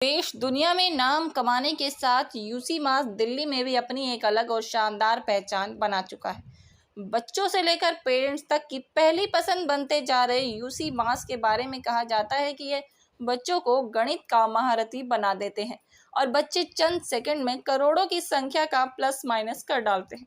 देश दुनिया में नाम कमाने के साथ यूसी मास दिल्ली में भी अपनी एक अलग और शानदार पहचान बना चुका है। बच्चों से लेकर पेरेंट्स तक की पहली पसंद बनते जा रहे यूसी मास के बारे में कहा जाता है कि ये बच्चों को गणित का महारथी बना देते हैं और बच्चे चंद सेकंड में करोड़ों की संख्या का प्लस माइनस कर डालते हैं।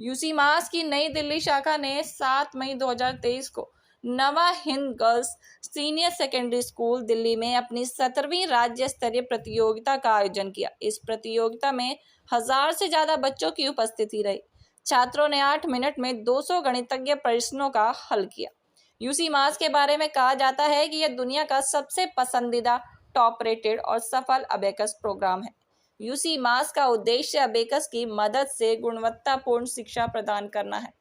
यूसी मास की नई दिल्ली शाखा ने 7 मई 2023 को नवा Hind girls senior secondary school Delhi में अपनी 17वीं राज्य स्तरीय प्रतियोगिता का आयोजन किया। इस प्रतियोगिता में 1000 से ज्यादा बच्चों की उपस्थिति रही। छात्रों ने 8 मिनट में 200 गणितज्ञ प्रश्नों का हल किया। यूसी मास के बारे में कहा जाता है कि यह दुनिया का सबसे पसंदीदा, टॉप रेटेड और सफल अबेकस प्रोग्राम है। यूसी मास का उद्देश्य अबेकस की मदद से गुणवत्तापूर्ण शिक्षा प्रदान करना है।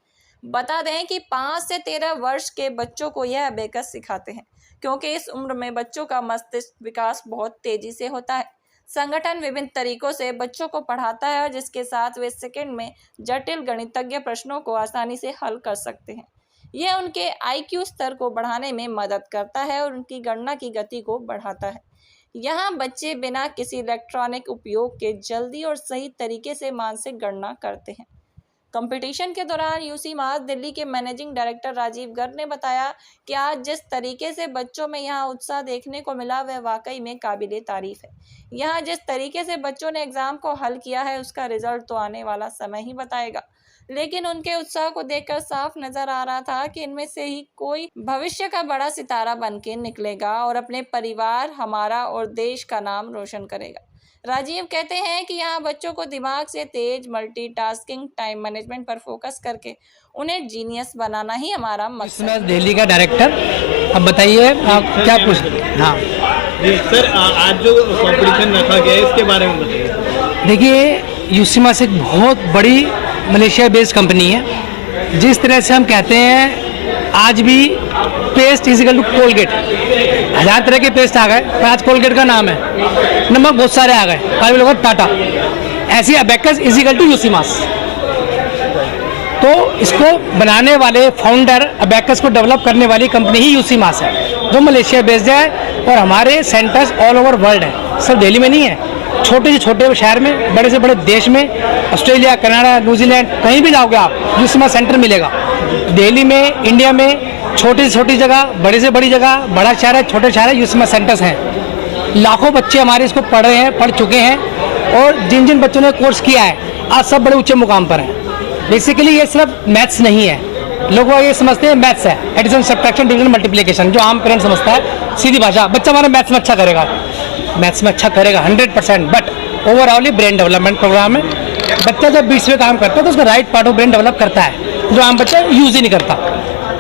बता दें कि 5 से 13 वर्ष के बच्चों को यह अबेकस सिखाते हैं, क्योंकि इस उम्र में बच्चों का मस्तिष्क विकास बहुत तेजी से होता है। संगठन विभिन्न तरीकों से बच्चों को पढ़ाता है और जिसके साथ वे सेकंड में जटिल गणितज्ञ प्रश्नों को आसानी से हल कर सकते हैं। यह उनके IQ स्तर को बढ़ाने में मदद करता है और उनकी गणना की गति को बढ़ाता है। यहाँ बच्चे बिना किसी इलेक्ट्रॉनिक उपयोग के जल्दी और सही तरीके से मानसिक गणना करते हैं। कंपटीशन के दौरान यूसी मास दिल्ली के मैनेजिंग डायरेक्टर राजीव गर्ग ने बताया कि आज जिस तरीके से बच्चों में यहाँ उत्साह देखने को मिला वह वाकई में काबिले तारीफ है। यहाँ जिस तरीके से बच्चों ने एग्जाम को हल किया है उसका रिजल्ट तो आने वाला समय ही बताएगा, लेकिन उनके उत्साह को देखकर साफ नजर आ रहा था कि इनमें से ही कोई भविष्य का बड़ा सितारा बन के निकलेगा और अपने परिवार, हमारा और देश का नाम रोशन करेगा। राजीव कहते हैं कि यहाँ बच्चों को दिमाग से तेज, मल्टीटास्किंग, टाइम मैनेजमेंट पर फोकस करके उन्हें जीनियस बनाना ही हमारा मकसद है। दिल्ली का डायरेक्टर, अब बताइए आप क्या पूछ। हाँ जी सर, आज जो कॉम्पिटिशन रखा गया है इसके बारे में बताइए। देखिए, यूसी मास एक बहुत बड़ी मलेशिया बेस्ड कंपनी है। जिस तरह से हम कहते हैं आज भी पेस्ट इजिकल टू कोलगेट, 1000 तरह के पेस्ट आ गए पर आज कोलगेट का नाम है। नमक बहुत सारे आ गए, कभी लोग टाटा। ऐसे अबेकस इजिकल टू यूसी मास। तो इसको बनाने वाले फाउंडर, अबेकस को डेवलप करने वाली कंपनी ही यूसी मास है, जो मलेशिया बेस्ड है और हमारे सेंटर्स ऑल ओवर वर्ल्ड है। सिर्फ दिल्ली में नहीं है, छोटे से छोटे शहर में, बड़े से बड़े देश में, ऑस्ट्रेलिया, कनाडा, न्यूजीलैंड, कहीं भी जाओगे आप यूसी मास सेंटर मिलेगा। दिल्ली में, इंडिया में, छोटी से छोटी जगह, बड़ी से बड़ी जगह, बड़ा शहर है, छोटे शहर है, यूसी मास सेंटर्स हैं। लाखों बच्चे हमारे इसको पढ़ रहे हैं, पढ़ चुके हैं और जिन जिन बच्चों ने कोर्स किया है आज सब बड़े ऊंचे मुकाम पर हैं। बेसिकली ये सिर्फ मैथ्स नहीं है, लोग ये समझते हैं मैथ्स है एडिशन, सब्ट्रैक्शन, डिवीजन, मल्टीप्लिकेशन, जो आम पेरेंट समझता है सीधी भाषा। बच्चा हमारा मैथ्स में अच्छा करेगा, मैथ्स में अच्छा करेगा 100%, but overall brain development programme है। बच्चा जब बीच में काम करता है तो उसका right part of brain develop करता है, जो आम बच्चा यूज ही नहीं करता।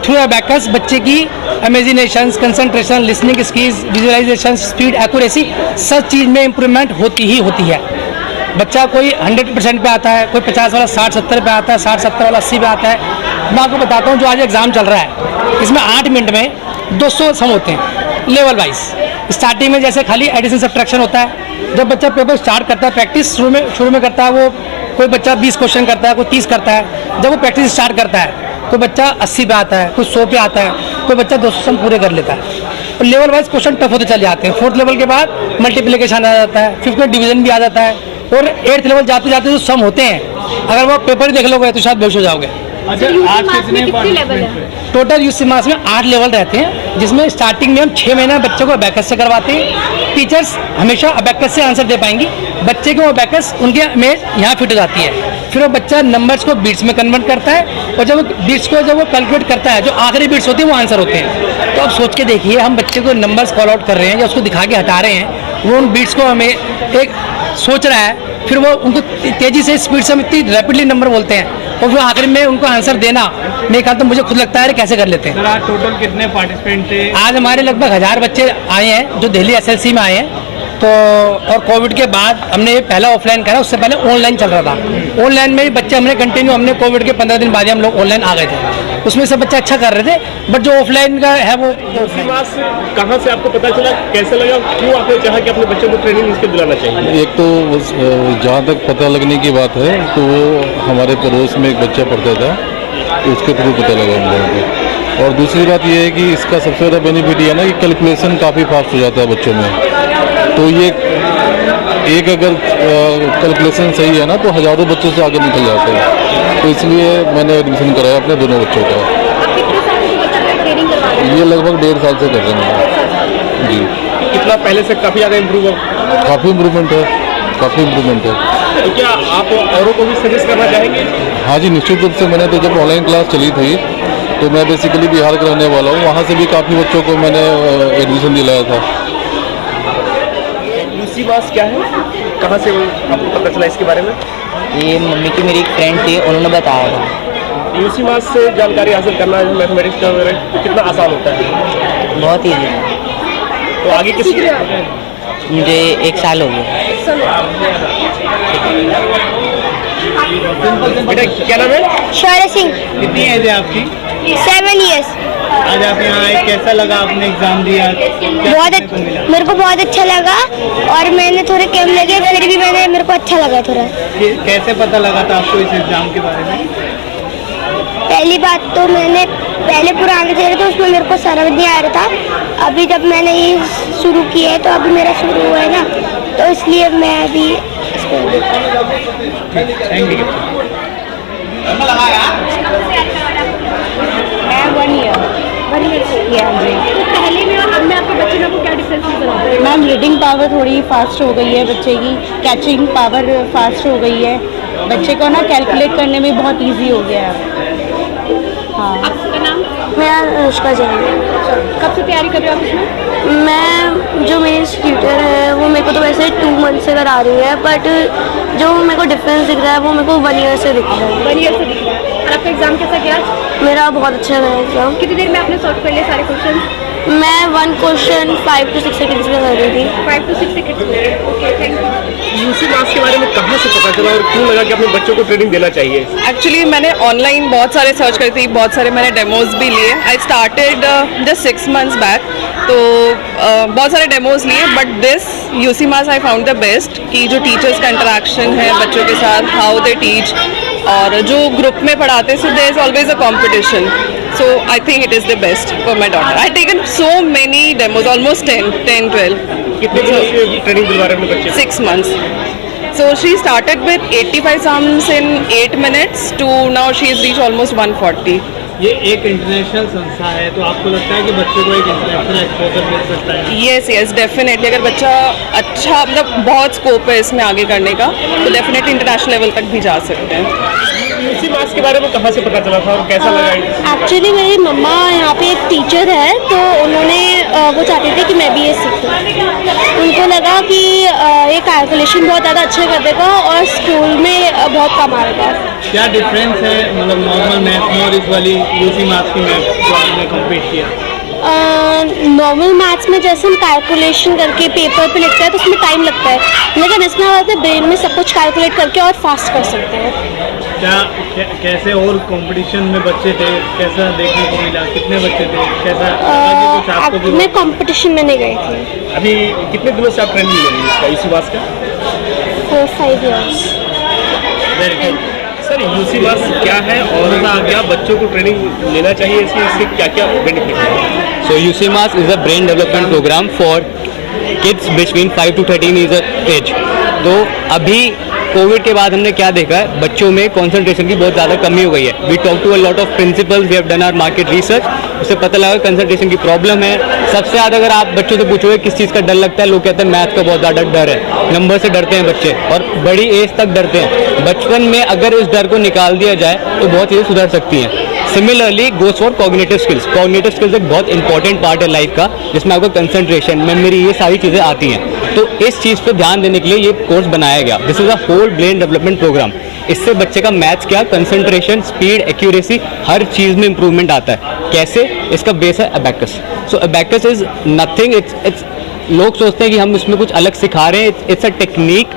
थ्रू अबेकस बच्चे की imagination, concentration, listening skills, visualisation, speed, accuracy, सब चीज़ में इंप्रूवमेंट होती ही होती है। बच्चा कोई 100% पे आता है, कोई 50 वाला 60-70 पे आता है, 60-70 वाला 80 पे आता है। मैं आपको बताता हूँ, जो आज एग्जाम चल रहा है इसमें 8 मिनट में 200 सम होते हैं लेवल वाइज। स्टार्टिंग में जैसे खाली एडिशन सब्ट्रैक्शन होता है, जब बच्चा पेपर स्टार्ट करता है, प्रैक्टिस शुरू में करता है, वो कोई बच्चा 20 क्वेश्चन करता है, कोई 30 करता है। जब वो प्रैक्टिस स्टार्ट करता है कोई बच्चा 80 पे आता है, कोई 100 पे आता है, कोई बच्चा 200 सम पूरे कर लेता है। और लेवल वाइज क्वेश्चन टफ होते चले जाते हैं। 4th लेवल के बाद मल्टीप्लिकेशन आ जाता है, 5th में डिवीजन भी आ जाता है और 8th लेवल जाते जाते जो सम होते हैं, अगर वो पेपर देख लोगे तो शायद बेहोश हो जाओगे। टोटल यूसी मास में 8 लेवल रहते हैं, जिसमें स्टार्टिंग में हम 6 महीना बच्चों को अबेकस से करवाते हैं। टीचर्स हमेशा अबेकस से आंसर दे पाएंगी, बच्चे को अबेकस उनके इमेज यहाँ फिट हो जाती है। फिर वो बच्चा नंबर्स को बीट्स में कन्वर्ट करता है और जब बीट्स को वो कैलकुलेट करता है, जो आखिरी बीट्स होती है वो आंसर होते हैं। तो अब सोच के देखिए, हम बच्चे को नंबर्स कॉल आउट कर रहे हैं या उसको दिखा के हटा रहे हैं, वो उन बीट्स को हमें एक सोच रहा है, फिर वो उनको तेजी से, स्पीड से, हम इतनी रैपिडली नंबर बोलते हैं और फिर आखिर में उनको आंसर देना, मेरे ख्याल तो मुझे खुद लगता है कैसे कर लेते हैं। सर, आज टोटल कितने पार्टिसिपेंट थे? आज हमारे लगभग 1000 बच्चे आए हैं जो दिल्ली SLC में आए हैं। तो और कोविड के बाद हमने ये पहला ऑफलाइन करा, उससे पहले ऑनलाइन चल रहा था। ऑनलाइन में ही बच्चे हमने कंटिन्यू, हमने कोविड के 15 दिन बाद ही हम लोग ऑनलाइन आ गए थे। उसमें सब बच्चे अच्छा कर रहे थे, बट जो ऑफलाइन का है वो कहाँ से आपको पता चला, कैसे लगा, क्यों आपने चाहा कि अपने बच्चों को ट्रेनिंग इसके दिलाना चाहिए? एक तो जहाँ तक पता लगने की बात है तो वो हमारे पड़ोस में एक बच्चा पढ़ता था, तो उसके थ्रू पता लगा हम लोगों को। और दूसरी बात ये है कि इसका सबसे ज़्यादा बेनिफिट ये है ना कि कैलकुलेशन काफ़ी फास्ट हो जाता है बच्चों में। तो ये एक अगर कैलकुलेशन सही है ना तो हज़ारों बच्चों से आगे निकल जाते हैं। तो इसलिए मैंने एडमिशन कराया अपने दोनों बच्चों का। आप कितने साल से बच्चों का ट्रेनिंग करवा रहे ये लगभग 1.5 साल से कर रहे हैं जी। कितना पहले से काफ़ी ज़्यादा इम्प्रूव हो? काफ़ी इम्प्रूवमेंट है, काफ़ी इम्प्रूवमेंट है। तो क्या आप औरों को भी सजेस्ट करना चाहेंगे? हाँ जी, निश्चित रूप से। मैंने तो जब ऑनलाइन क्लास चली थी तो मैं बेसिकली बिहार का रहने वाला हूँ, वहाँ से भी काफ़ी बच्चों को मैंने एडमिशन दिलाया था। यूसी मास क्या है, कहाँ से आपको पता चला इसके बारे में? ये मम्मी की मेरी एक फ्रेंड थी, उन्होंने बताया था। यूसी मास से जानकारी हासिल करना मैथमेटिक्स का कितना आसान होता है? बहुत ईजी है। तो आगे किस मुझे 1 साल हो गया। बेटा क्या नाम है? शौर्य सिंह। कितनी एज है आपकी? 7 इयर्स। आज आप यहाँ आए, कैसा लगा? आपने एग्जाम दिया, मेरे को बहुत अच्छा लगा और मैंने थोड़े कैम लगे, फिर भी मेरे को अच्छा लगा थोड़ा। कैसे पता लगा था आपको इस एग्जाम के बारे में? पहली बात तो मैंने पहले पुराने थे तो उसमें मेरे को समझ नहीं आ रहा था। अभी जब मैंने ये शुरू किया है तो अभी मेरा शुरू हुआ है ना, तो इसलिए मैं अभी थैंक यू। पहले में और अब में आपके बच्चे में क्या डिफरेंस नजर आता है? मैम रीडिंग पावर थोड़ी फास्ट हो गई है बच्चे की, कैचिंग पावर फास्ट हो गई है, बच्चे को ना कैलकुलेट करने में बहुत इजी हो गया है। हाँ। आपका नाम? मेरा अनुष्का जैन। कब से तैयारी कर रहे हो आप इसमें? मैं जो मेरी ट्यूटर है वो मेरे को तो वैसे 2 मंथ से करा रही है, बट जो मेरे को डिफरेंस दिख रहा है वो मेरे को 1 ईयर से दिख रहा है। 1 ईयर से दिख रहा है। और आपका एग्जाम कैसा गया? मेरा बहुत अच्छा गया एग्जाम। कितनी देर में आपने सॉल्व कर लिया सारे क्वेश्चन? मैं 1 क्वेश्चन 5 to 6 सेकंड्स में कर रही थी। 5 to 6 सेकंड्स में। Okay, thank you. यूसी मास के बारे में कहाँ से पता चला और क्यों लगा कि अपने बच्चों को ट्रेनिंग देना चाहिए? एक्चुअली मैंने ऑनलाइन बहुत सारे सर्च करी थी, बहुत सारे मैंने डेमोज भी लिए। I started just 6 months back, तो बहुत सारे डेमोज लिए, but this UC mass I found the best. कि जो टीचर्स का इंटरेक्शन है बच्चों के साथ, हाउ दे टीच, और जो ग्रुप में पढ़ाते, so there is always a competition, so I think it is the best for my daughter. I taken so many demos, almost 10 12. कितने दिनों से ट्रेनिंग दिलवा रहे हैं अपने बच्चे? 6 months. So she started with 85 sums in 8 minutes to now she has reached almost 140. ये एक इंटरनेशनल संस्था है, तो आपको लगता है कि बच्चों को एक इंटरनेशनल एक्सपोजर मिल सकता है? Yes, definitely. अगर बच्चा अच्छा, मतलब बहुत स्कोप है इसमें आगे करने का, तो डेफिनेटली इंटरनेशनल लेवल तक भी जा सकते हैं। यूसी मास के बारे में कहाँ से पता चला था और कैसा लगा? एक्चुअली मेरी मम्मा यहाँ पे एक टीचर है, तो उन्होंने वो चाहती थी कि मैं भी ये सीखूँ। उनको लगा कि ये कैलकुलेशन बहुत ज़्यादा अच्छा कर देगा और स्कूल में बहुत कम आएगा। क्या डिफरेंस है मतलब नॉर्मल मैथ में और इस वाली यूसी मास की मैथ जो आपने कंप्लीट किया? नॉर्मल मैथ्स में जैसे हम कैलकुलेशन करके पेपर पे लिखते हैं तो उसमें टाइम लगता है, लेकिन इसमें होता है ब्रेन में सब कुछ कैलकुलेट करके और फास्ट कर सकते हैं। कैसे और कंपटीशन में बच्चे थे, कैसा देखने को मिला? कितने बच्चे थे? कैसा लगा कि कुछ आपको भी? मैं कंपटीशन में नहीं गई थी। अभी कितने दिनों से आप ट्रेनिंग ले रही हैं इसका, यूसी मास का? 4-5 years। Very good. Sir, UCMAS क्या है और क्या बच्चों को ट्रेनिंग लेना चाहिए, इससे क्या क्या बेनिफिट है? So UC Mass is a brain development program for kids between 5 to 13 years of age. तो अभी कोविड के बाद हमने क्या देखा है, बच्चों में कंसंट्रेशन की बहुत ज़्यादा कमी हो गई है। We talk to a lot of principals, we have done our market research, उससे पता लगा कंसंट्रेशन की प्रॉब्लम है। सबसे ज़्यादा अगर आप बच्चों से पूछोगे किस चीज़ का डर लगता है, लोग कहते हैं मैथ का बहुत ज़्यादा डर है, नंबर से डरते हैं बच्चे, और बड़ी एज तक डरते हैं। बचपन में अगर इस डर को निकाल दिया जाए तो बहुत चीज़ें सुधर सकती हैं। Similarly goes for cognitive skills. Cognitive skills एक बहुत इंपॉर्टेंट पार्ट है लाइफ का, जिसमें आपको कंसंट्रेशन, मेमोरी, ये सारी चीज़ें आती हैं। तो इस चीज़ पर ध्यान देने के लिए ये कोर्स बनाया गया। This is a whole brain development programme. इससे बच्चे का मैथ्स क्या, कंसंट्रेशन, स्पीड, एक्यूरेसी, हर चीज़ में इंप्रूवमेंट आता है। कैसे? इसका बेस है abacus. So abacus is nothing, it's लोग सोचते हैं कि हम इसमें कुछ अलग सिखा रहे हैं। It's a technique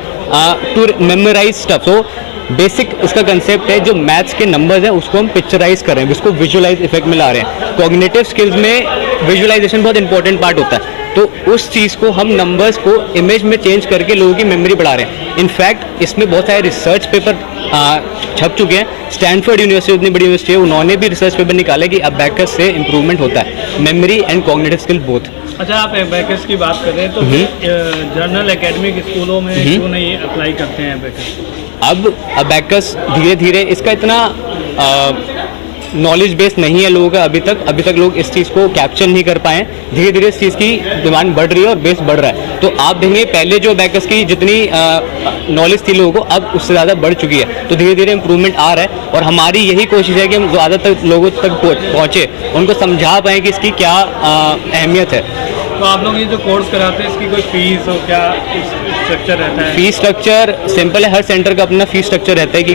to memorise stuff. So basic इसका कंसेप्ट है, जो मैथ्स के नंबर्स हैं उसको हम पिक्चराइज कर रहे हैं, उसको विजुअलाइज इफेक्ट में ला रहे हैं। कॉग्निटिव स्किल्स में विजुअलाइजेशन बहुत इंपॉर्टेंट पार्ट होता है, तो उस चीज़ को हम नंबर्स को इमेज में चेंज करके लोगों की मेमोरी बढ़ा रहे हैं। इनफैक्ट इसमें बहुत सारे रिसर्च पेपर छप चुके हैं। स्टैनफोर्ड यूनिवर्सिटी इतनी बड़ी यूनिवर्सिटी है, उन्होंने भी रिसर्च पेपर निकाला कि अबैकस से इंप्रूवमेंट होता है, memory and cognitive skill both. अच्छा, आप अबेकस की बात कर रहे हैं तो जनरल एकेडमिक स्कूलों में क्यों नहीं अप्लाई करते हैं अबेकस? अब अबेकस धीरे धीरे इसका इतना नॉलेज बेस नहीं है लोगों का अभी तक लोग इस चीज़ को कैप्चर नहीं कर पाए। धीरे धीरे इस चीज़ की डिमांड बढ़ रही है और बेस बढ़ रहा है। तो आप देखेंगे पहले जो अबेकस की जितनी नॉलेज थी लोगों को अब उससे ज़्यादा बढ़ चुकी है। तो धीरे धीरे इम्प्रूवमेंट आ रहा है और हमारी यही कोशिश है कि हम ज़्यादातर लोगों तक पहुँचे, उनको समझा पाएँ कि इसकी क्या अहमियत है। तो आप लोग ये जो कोर्स कराते हैं इसकी कोई फीस और क्या स्ट्रक्चर रहता है? फीस स्ट्रक्चर सिंपल है, हर सेंटर का अपना फीस स्ट्रक्चर रहता है कि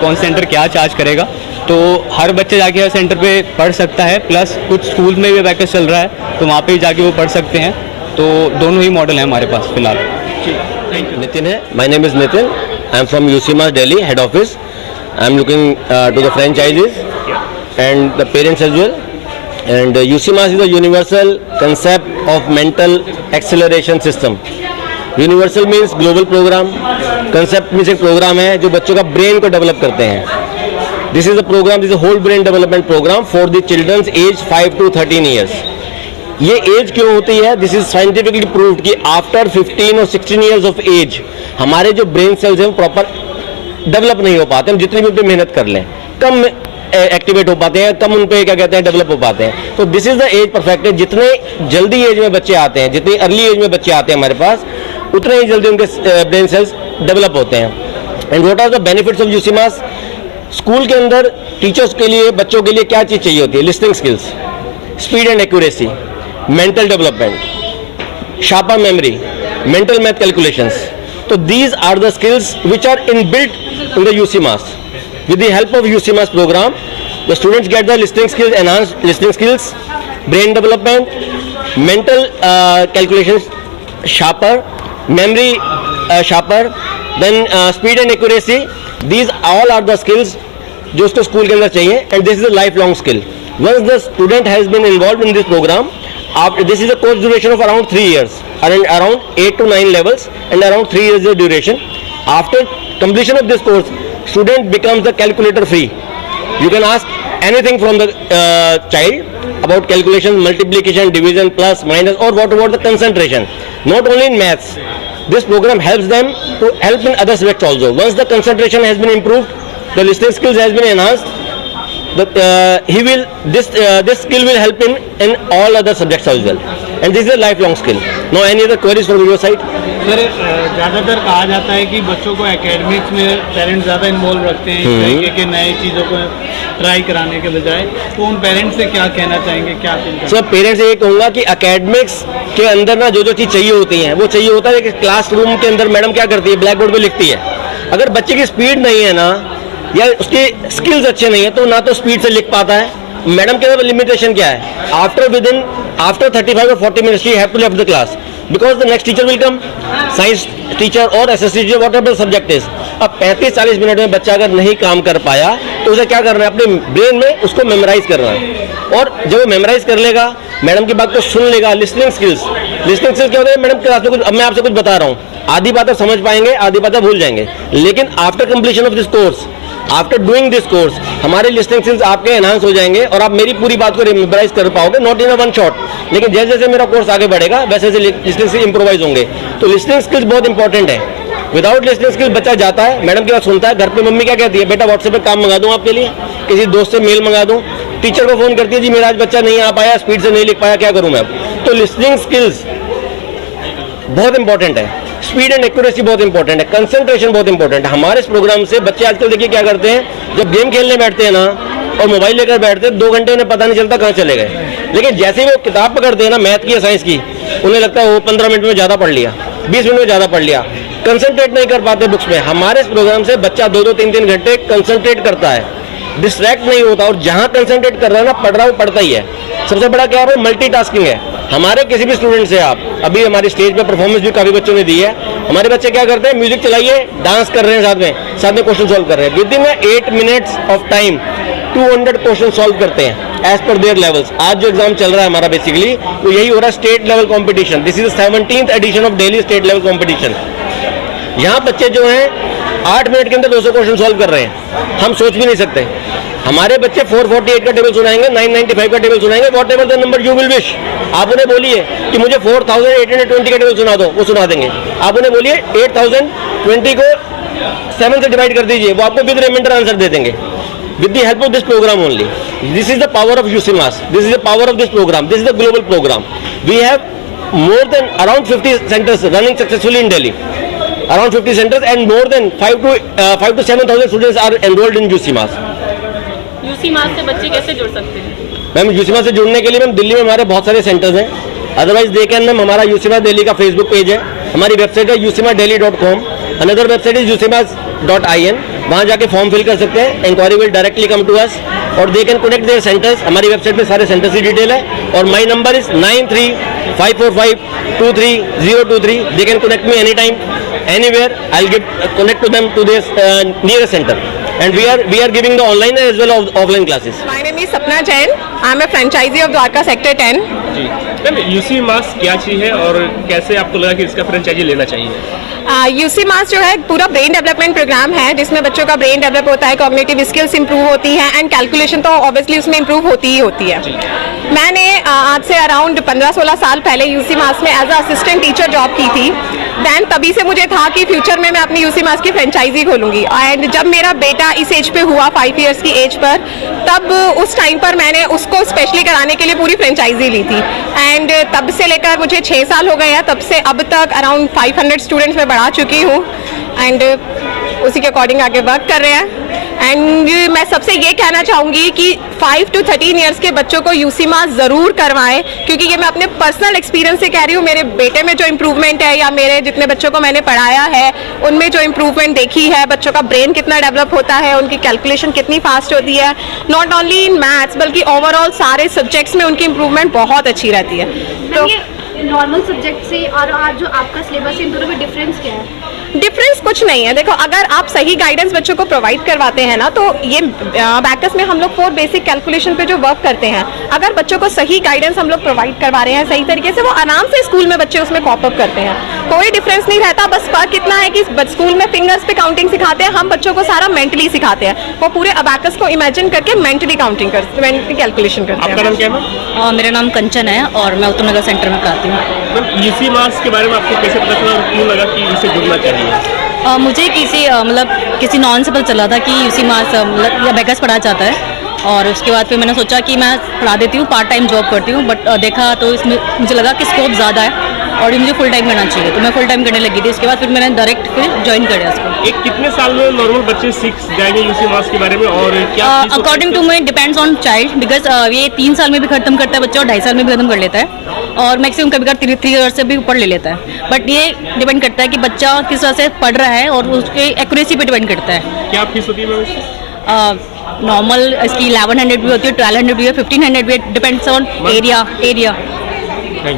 कौन सेंटर क्या चार्ज करेगा। तो हर बच्चे जाके हर सेंटर पे पढ़ सकता है, प्लस कुछ स्कूल में भी अबेकस चल रहा है तो वहाँ पे जाके वो पढ़ सकते हैं। तो दोनों ही मॉडल हैं हमारे पास फिलहाल। नितिन है, my name is Nitin, I am from UCMAS Delhi head office. I am looking to the franchisees and the parents as well. And UCMAS is a universal concept of mental acceleration system. Universal means global program. Concept means एक program है जो बच्चों का brain को develop करते हैं. This is a program, this is a whole brain development program for the children's age 5 to 13 years. ये as क्यों होती है? दिस इज साइंटिफिकली प्रूव्ड कि आफ्टर 15 और 16 ईयर्स ऑफ एज हमारे जो ब्रेन सेल्स हैं वो प्रॉपर डेवलप नहीं हो पाते। हम जितनी भी उन पर मेहनत कर लें कम एक्टिवेट हो पाते हैं, कम उन पे क्या कहते हैं डेवलप हो पाते हैं। तो this is the age perfect. जितने जल्दी एज में बच्चे आते हैं, जितनी अर्ली एज में बच्चे आते हैं हमारे पास, उतने ही जल्दी उनके ब्रेन सेल्स डेवलप होते हैं। And what are the benefits of UCMAS? School के अंदर टीचर्स के लिए, बच्चों के लिए क्या चीज़ चाहिए होती है? Listening skills, speed and accuracy, mental development, sharper memory, mental math calculations. तो these are the skills which are inbuilt in the UCMAS. With the help of UCMAS program, the students get the listening skills, enhanced listening skills, brain development, mental calculations sharper, memory sharper, then speed and accuracy. These all are the skills जो उसको school के अंदर चाहिए, and this is a lifelong skill. Once the student has been involved in this program, this is a course duration of around 3 years, around 8 to 9 levels, and around 3 years the duration. After completion of this course, student becomes the calculator free. You can ask anything from the child about calculation, multiplication, division, plus, minus, or what about the concentration. Not only in maths, this program helps them to help in other subjects also. Once the concentration has been improved, the listening skills has been enhanced, this skill will help in all other subjects as well. And this is a lifelong skill. Now any other queries from your side? Sir, ज़्यादातर कहा जाता है कि बच्चों को academics में parents ज़्यादा involve रखते हैं इस तरीके के नए चीज़ों को ट्राई कराने के बजाय। तो उन पेरेंट्स से क्या कहना चाहेंगे, क्या? सर, पेरेंट्स से ये कहूँगा कि एकेडमिक्स के अंदर ना जो चीज़ चाहिए होती है वो चाहिए होता है कि क्लासरूम के अंदर मैडम क्या करती है, ब्लैक बोर्ड पर लिखती है। अगर बच्चे की स्पीड नहीं है ना, या उसके स्किल्स अच्छे नहीं है, तो ना तो स्पीड से लिख पाता है। मैडम के अंदर लिमिटेशन क्या है? After 35 or 40 minutes she have to left the class because the next teacher will come, science teacher or SSC teacher, whatever subject is. अब 35-40 मिनट में बच्चा अगर नहीं काम कर पाया तो उसे क्या करना है? अपने ब्रेन में उसको मेमोराइज करना है, और जब वो मेमोराइज कर लेगा, मैडम की बात को सुन लेगा। लिसनिंग स्किल्स क्या होता है? मैडम क्लास में कुछ, अब मैं आपसे कुछ बता रहा हूँ, आधी बातें समझ पाएंगे, आधी बातें भूल जाएंगे, लेकिन after completion of this course, after doing this course, हमारे लिसनिंग स्किल्स आपके एनहांस हो जाएंगे और आप मेरी पूरी बात को मेमोराइज कर पाओगे, not in a one shot. लेकिन जैसे जैसे मेरा कोर्स आगे बढ़ेगा वैसे वैसे लिसनिंग स्किल्स इंप्रोवाइज होंगे। तो लिसनिंग स्किल्स बहुत इंपॉर्टेंट है। विदाउट लिसनिंग स्किल्स बच्चा जाता है, मैडम की बात सुनता है, घर पे मम्मी क्या कहती है, बेटा व्हाट्सएप पे काम मंगा दूं आपके लिए, किसी दोस्त से मेल मंगा दूं, टीचर को फोन करती है, जी मेरा आज बच्चा नहीं आ पाया, स्पीड से नहीं लिख पाया, क्या करूं मैं अब? तो लिसनिंग स्किल्स बहुत इंपॉर्टेंट है, स्पीड एंड एक्यूरेसी बहुत इंपॉर्टेंट है, कंसंट्रेशन बहुत इंपॉर्टेंट है। हमारे इस प्रोग्राम से बच्चे आजकल देखिए क्या करते हैं, जब गेम खेलने बैठते हैं ना और मोबाइल लेकर बैठते हैं, 2 घंटे उन्हें पता नहीं चलता कहाँ चले गए। लेकिन जैसे ही वो किताब पकड़ते हैं ना, मैथ की या साइंस की, उन्हें लगता है वो 15 मिनट में ज़्यादा पढ़ लिया, 20 मिनट में ज़्यादा पढ़ लिया, कंसंट्रेट नहीं कर पाते बुक्स में। हमारे इस प्रोग्राम से बच्चा 2-2, 3-3 घंटे कंसंट्रेट करता है, डिस्ट्रैक्ट नहीं होता, और जहाँ कंसंट्रेट कर रहा है ना, पढ़ रहा है, वो पढ़ता ही है। सबसे बड़ा क्या है? मल्टीटास्किंग है। हमारे किसी भी स्टूडेंट से, आप अभी हमारी स्टेज पे परफॉर्मेंस भी काफ़ी बच्चों ने दी है, हमारे बच्चे क्या करते हैं, म्यूजिक चलाइए, डांस कर रहे हैं, साथ में क्वेश्चन सॉल्व कर रहे हैं। With in 8 minutes of time 200 question solve करते हैं एज पर देयर लेवल्स। आज जो एग्जाम चल रहा है हमारा बेसिकली वो यही हो रहा है, state level competition. This is 17th edition of Delhi state level competition. यहाँ बच्चे जो हैं 8 मिनट के अंदर 200 क्वेश्चन सॉल्व कर रहे हैं, हम सोच भी नहीं सकते। हमारे बच्चे 448 का टेबल सुनाएंगे, 995 का टेबल सुनाएंगे, what ever the number you will wish. आप उन्हें बोलिए कि मुझे 4820 का टेबल सुना दो, वो सुना देंगे। आप उन्हें बोलिए 8020 को 7 से डिवाइड कर दीजिए, वो आपको विद रिमाइंडर आंसर दे देंगे, with the help of this program only. This is the power of UC Mass. This is the power of this program. This is the global program. We have more than around 50 centers running successfully in Delhi. Around 50 centers and more than 5 to 7,000 students are enrolled in UC Mass. UCMAS से बच्चे कैसे जुड़ सकते हैं? Ma'am UC Mass से जुड़ने के लिए मैम दिल्ली में हमारे बहुत सारे सेंटर्स हैं। अदरवाइज देखें मैम हमारा UC Mass दिल्ली का फेसबुक पेज है, हमारी वेबसाइट है ucmassdelhi.com, another website is ucmass.in। वहाँ जाके फॉर्म फिल कर सकते हैं। Inquiry will directly come to us और they can connect their centres. हमारी वेबसाइट पे सारे सेंटर्स की डिटेल है और my number is 9354523023। They can connect me any time anywhere. I'll connect to them to this nearest center, and we are giving the online as well as offline classes. My name is Sapna Jain. I'm a franchisee of Dwarka Sector 10. जी ma'am, UCMAS क्या चीज़ है और कैसे आपको लगा कि इसका फ्रेंचाइजी लेना चाहिए? यूसी मास जो है पूरा ब्रेन डेवलपमेंट प्रोग्राम है, जिसमें बच्चों का ब्रेन डेवलप होता है, कॉग्निटिव स्किल्स इंप्रूव होती हैं एंड कैलकुलेशन तो ऑब्वियसली उसमें इंप्रूव होती ही होती है। मैंने आज से अराउंड 15-16 साल पहले यूसी मास में as a assistant teacher job की थी। दैन तभी से मुझे था कि फ्यूचर में मैं अपनी यूसी मास की फ्रेंचाइजी खोलूंगी। एंड जब मेरा बेटा इस एज पे हुआ 5 इयर्स की एज पर, तब उस टाइम पर मैंने उसको स्पेशली कराने के लिए पूरी फ्रेंचाइजी ली थी। एंड तब से लेकर मुझे 6 साल हो गए हैं, तब से अब तक अराउंड 500 स्टूडेंट्स में बढ़ा चुकी हूँ एंड उसी के अकॉर्डिंग आगे वर्क कर रहे हैं। एंड मैं सबसे ये कहना चाहूँगी कि 5 to 13 इयर्स के बच्चों को यूसी मास ज़रूर करवाएं, क्योंकि ये मैं अपने पर्सनल एक्सपीरियंस से कह रही हूँ। मेरे बेटे में जो इम्प्रूवमेंट है या मेरे जितने बच्चों को मैंने पढ़ाया है उनमें जो इम्प्रूवमेंट देखी है, बच्चों का ब्रेन कितना डेवलप होता है, उनकी कैलकुलेशन कितनी फास्ट होती है, नॉट ओनली इन मैथ्स बल्कि ओवरऑल सारे सब्जेक्ट्स में उनकी इम्प्रूवमेंट बहुत अच्छी रहती है। तो नॉर्मल सब्जेक्ट से और आज जो आपका सिलेबस है इन दोनों में डिफरेंस क्या है? डिफरेंस कुछ नहीं है। देखो, अगर आप सही गाइडेंस बच्चों को प्रोवाइड करवाते हैं ना, तो ये बैकस में हम लोग 4 बेसिक कैलकुलेशन पे जो वर्क करते हैं, अगर बच्चों को सही गाइडेंस हम लोग प्रोवाइड करवा रहे हैं सही तरीके से, वो आराम से स्कूल में बच्चे उसमें कॉप अप करते हैं। कोई डिफरेंस नहीं रहता। बस फर्क इतना है कि स्कूल में फिंगर्स पे काउंटिंग सिखाते हैं, हम बच्चों को सारा मेंटली सिखाते हैं। वो पूरे अबैकस को इमेजिन करके मेंटली काउंटिंग करते, मेंटली कैलकुलेशन करते हैं। आपका नाम क्या है? मेरा नाम कंचन है और मैं उत्तम नगर सेंटर में पढ़ाती हूँ। यूसी मास के बारे में आपको कैसे पता चला और क्यों लगा कि इसे जुड़ना चाहिए? मुझे किसी नॉन से पता चला था कि यूसी मास मतलब या बेगस पढ़ा जाता है, और उसके बाद फिर मैंने सोचा कि मैं पढ़ा देती हूँ, पार्ट टाइम जॉब करती हूँ। बट देखा तो इसमें मुझे लगा कि स्कोप ज़्यादा है और मुझे फुल टाइम करना चाहिए, तो मैं फुल टाइम करने लगी थी। उसके बाद फिर मैंने डायरेक्ट फिर ज्वाइन कर दिया इसको। एक कितने साल में नॉर्मल बच्चे सीख जाएंगे यूसी मास के बारे में और क्या? According to me depends on child, because ये 3 साल में भी खत्म करता है बच्चा और 2.5 साल में भी खत्म कर लेता है, और मैक्सिमम कभी कभी 3 ईयर्स से भी ऊपर ले लेता है। बट ये डिपेंड करता है कि बच्चा किस तरह से पढ़ रहा है और उसके एक्यूरेसी पे डिपेंड करता है। क्या फीस होती है मैम? नॉर्मल इसकी 1100 भी होती है, 1200 भी है, 1500 भी है, depends on area. Thank you.